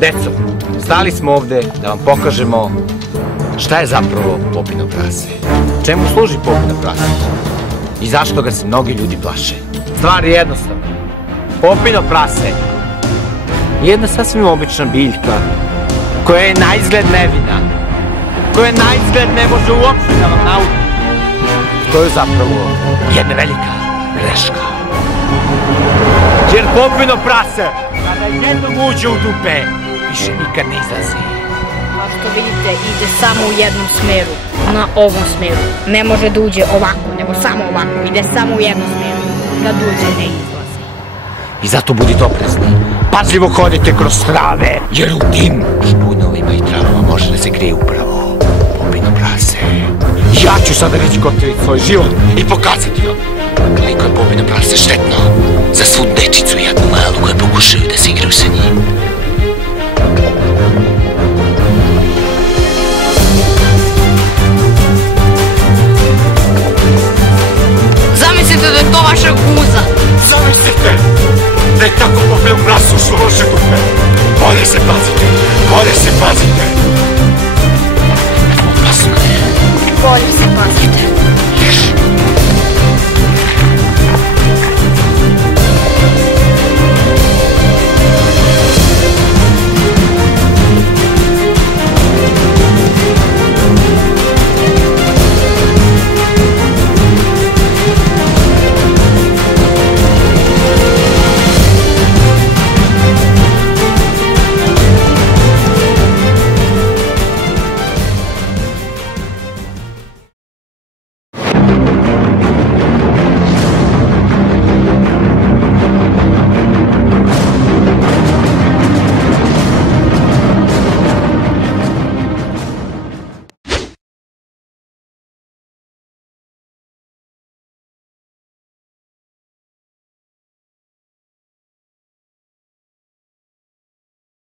Deco, stali smo ovde da vam pokažemo šta je zapravo popino prase. Čemu služi popino prase? I zašto ga se mnogi ljudi plaše? Stvar je jednostavna. Popino prase je jedna sasvim obična biljka koja je naizgled nevina, koja naizgled ne može uopšte da vam nauči. To je zapravo jedna velika greška. Jer popino prase, kada jednom uđe u dupe, više nikad ne izlazi. Kao što vidite, ide samo u jednom smeru, na ovom smeru. Ne može da uđe ovako, nego samo ovako. Ide samo u jednom smeru, da uđe ne izlazi. I zato budite oprezni. Pažljivo hodite kroz trave, jer u tim špunovima i travama može da se krije upravo popino prase. Ja ću sada reći gotoviti svoj život i pokazati vam koliko je popino prase štetno za svu dečicu jednu malu koja pokušaju da se igraju sa njim.